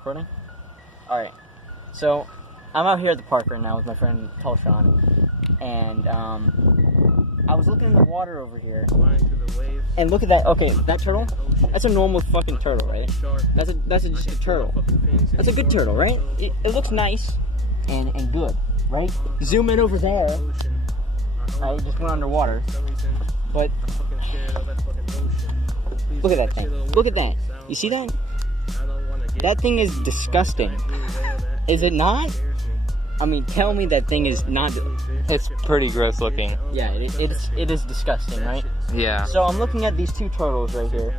Recording? Alright. So, I'm out here at the park right now with my friend Shawn, and I was looking in the water over here, and look at that. Okay, that turtle? That's a normal fucking turtle, right? That's just a turtle. That's a good turtle, right? It looks nice and good, right? Zoom in over there. I just went underwater, but look at that thing. Look at that. You see that? That thing is disgusting. Is it not? I mean, tell me that thing is not. It's pretty gross looking. Yeah, it is disgusting, right? Yeah. So I'm looking at these two turtles right here,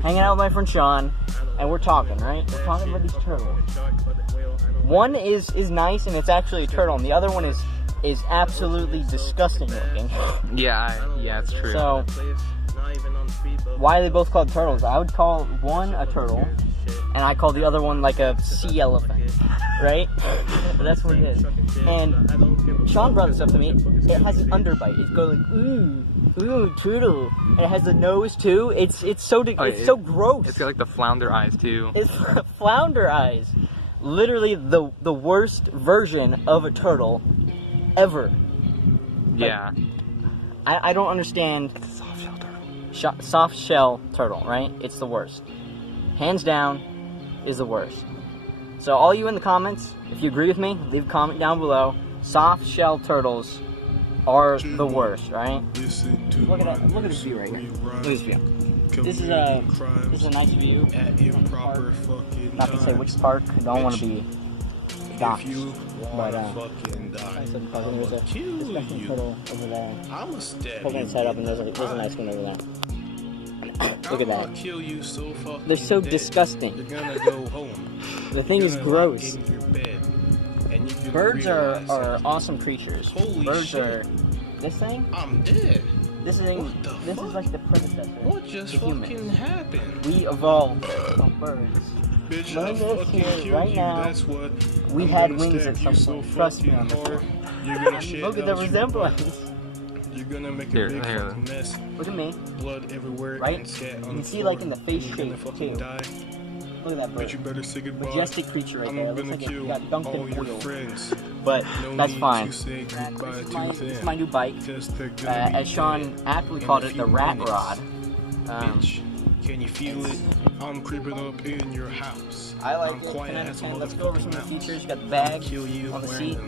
hanging out with my friend Shawn, and we're talking, right? We're talking about these turtles. One is nice, and it's actually a turtle, and the other one is absolutely disgusting looking. Yeah, it's true. So, why are they both called turtles? I would call one a turtle, and I call the other one like a sea elephant, right? But that's what it is. And Shawn brought this up to me. It has an underbite. It's going like, ooh, turtle. And it has the nose too. It's so so gross. It's got like the flounder eyes too. It's flounder eyes. Literally the worst version of a turtle ever. Yeah. I don't understand. It's a soft shell turtle. Soft shell turtle, right? It's the worst. Hands down, is the worst. So all you in the comments, if you agree with me, leave a comment down below. Soft shell turtles are the worst, right? Look at that. Look at this view right here. Look at this view. This is a nice view. Not to say which park. I don't want to be doxed. But there's a disgusting turtle over there. Poking its head up, and there's a nice one over there. Look at that. They're so disgusting. The thing is gross. Birds are awesome creatures. Birds are... This thing? I'm dead. This is like the predecessor. What just fucking happened? We evolved from birds. Bitch, Learn this here right now. We had wings at some point. Trust me on this. Look at the resemblance. You're gonna make Here, a big fucking mess. Look at me. Blood everywhere. Right? You can see like in the face shape too. Look at that bird. But you better say goodbye. Majestic creature right there. It looks like it got dunked in oil. Friends. But that's fine. This is my new bike. As Shawn aptly called it, the rat rod. Can you feel it? I'm creeping up in your house. I like it. 10 out of 10. Let's go over some of the features. You got the bag on the seat.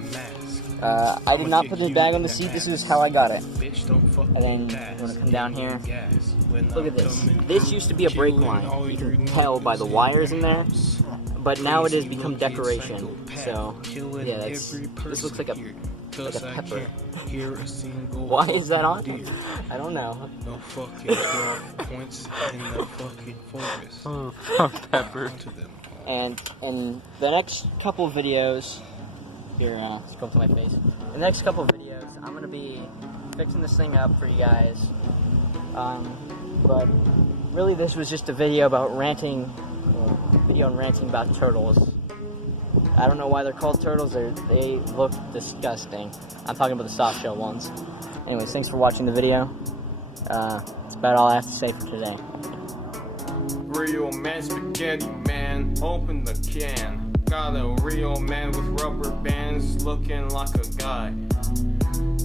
I did not put this bag on the seat. This is how I got it. And then you want to come down here. Look at this. This used to be a brake line. You can tell by the wires in there. But now it has become decoration. So yeah, this looks like a pepper. Why is that on? I don't know. No fucking points and no fucking focus. Pepper. And in the next couple of videos, here, let's go to my face. In the next couple of videos, I'm gonna be fixing this thing up for you guys. But really, this was just a video about ranting about turtles. I don't know why they're called turtles. They look disgusting. I'm talking about the soft shell ones. Anyways, thanks for watching the video. That's about all I have to say for today. Real man, spaghetti man, open the can. Got a real man with rubber bands, looking like a guy.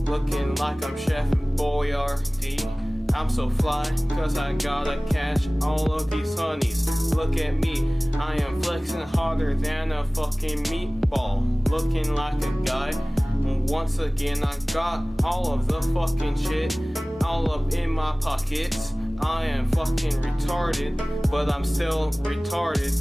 Looking like I'm Chef Boyardee. I'm so fly, cause I gotta catch all of these honeys. Look at me, I am flexing harder than a fucking meatball. Looking like a guy. Once again, I got all of the fucking shit all up in my pockets. I am fucking retarded, but I'm still retarded.